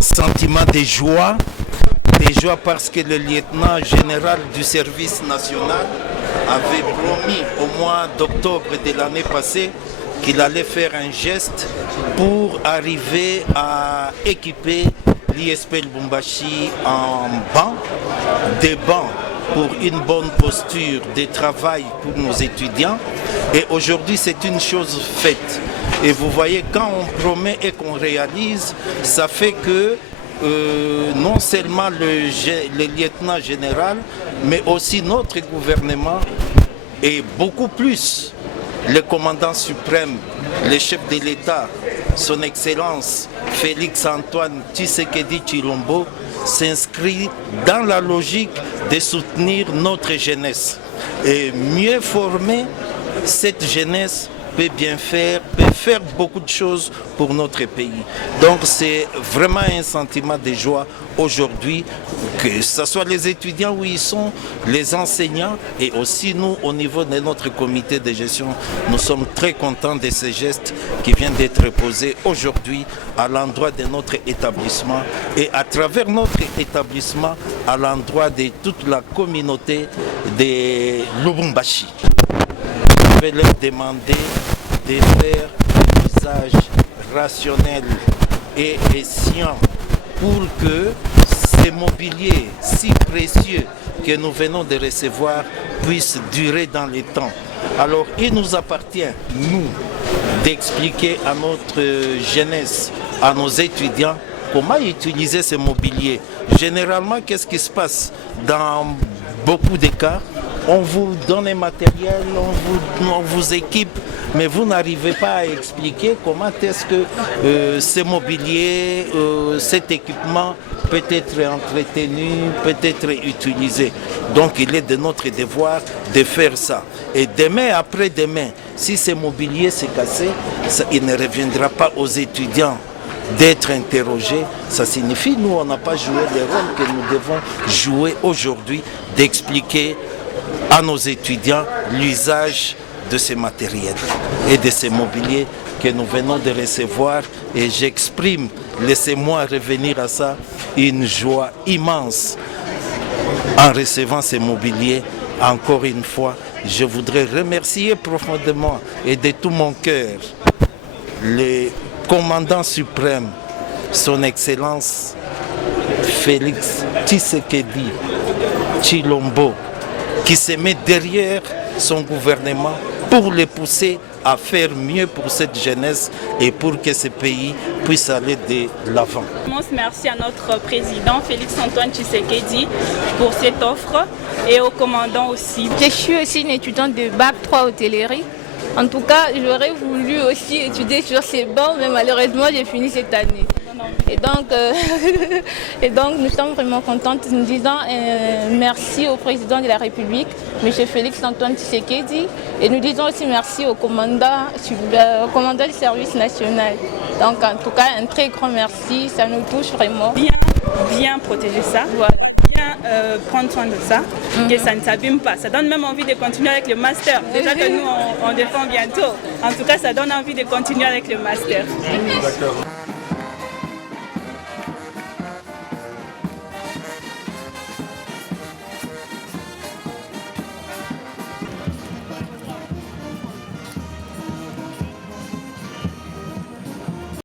sentiment de joie parce que le lieutenant général du service national avait promis au mois d'octobre de l'année passée qu'il allait faire un geste pour arriver à équiper l'ISP Lubumbashi en bancs, des bancs pour une bonne posture de travail pour nos étudiants. Et aujourd'hui, c'est une chose faite. Et vous voyez, quand on promet et qu'on réalise, ça fait que non seulement le lieutenant général, mais aussi notre gouvernement et beaucoup plus le commandant suprême, le chef de l'État, son Excellence Félix Antoine Tshisekedi Tshilombo, s'inscrit dans la logique de soutenir notre jeunesse. Et mieux former cette jeunesse peut bien faire, peut faire beaucoup de choses pour notre pays. Donc c'est vraiment un sentiment de joie aujourd'hui, que ce soit les étudiants où ils sont, les enseignants et aussi nous au niveau de notre comité de gestion. Nous sommes très contents de ces gestes qui viennent d'être posés aujourd'hui à l'endroit de notre établissement et à travers notre établissement à l'endroit de toute la communauté de Lubumbashi. Je vais leur demander de faire un usage rationnel et scient pour que ces mobiliers si précieux que nous venons de recevoir puissent durer dans le temps. Alors il nous appartient, nous, d'expliquer à notre jeunesse, à nos étudiants, comment utiliser ces mobiliers. Généralement, qu'est-ce qui se passe dans beaucoup de cas? On vous donne un matériel, on vous équipe, mais vous n'arrivez pas à expliquer comment est-ce que ce mobilier, cet équipement peut être entretenu, peut être utilisé. Donc il est de notre devoir de faire ça. Et demain, après-demain, si ce mobilier s'est cassé, il ne reviendra pas aux étudiants d'être interrogés. Ça signifie, nous, on n'a pas joué le rôle que nous devons jouer aujourd'hui, d'expliquer à nos étudiants l'usage de ces matériels et de ces mobiliers que nous venons de recevoir. Et j'exprime, laissez-moi revenir à ça, une joie immense en recevant ces mobiliers. Encore une fois, je voudrais remercier profondément et de tout mon cœur le commandant suprême, son Excellence Félix Tshisekedi Tshilombo, qui se met derrière son gouvernement pour les pousser à faire mieux pour cette jeunesse et pour que ce pays puisse aller de l'avant. Merci à notre président Félix-Antoine Tshisekedi pour cette offre et au commandant aussi. Je suis aussi une étudiante de Bac 3 hôtellerie. En tout cas, j'aurais voulu aussi étudier sur ces bancs, mais malheureusement, j'ai fini cette année. Et donc, nous sommes vraiment contentes. Nous disons merci au président de la République, M. Félix-Antoine Tshisekedi, et nous disons aussi merci au commandant du service national. Donc, en tout cas, un très grand merci. Ça nous touche vraiment. Bien protéger ça. Voilà. Prendre soin de ça, que ça ne s'abîme pas. Ça donne même envie de continuer avec le master. Déjà que nous, on défend bientôt. En tout cas, ça donne envie de continuer avec le master. D'accord.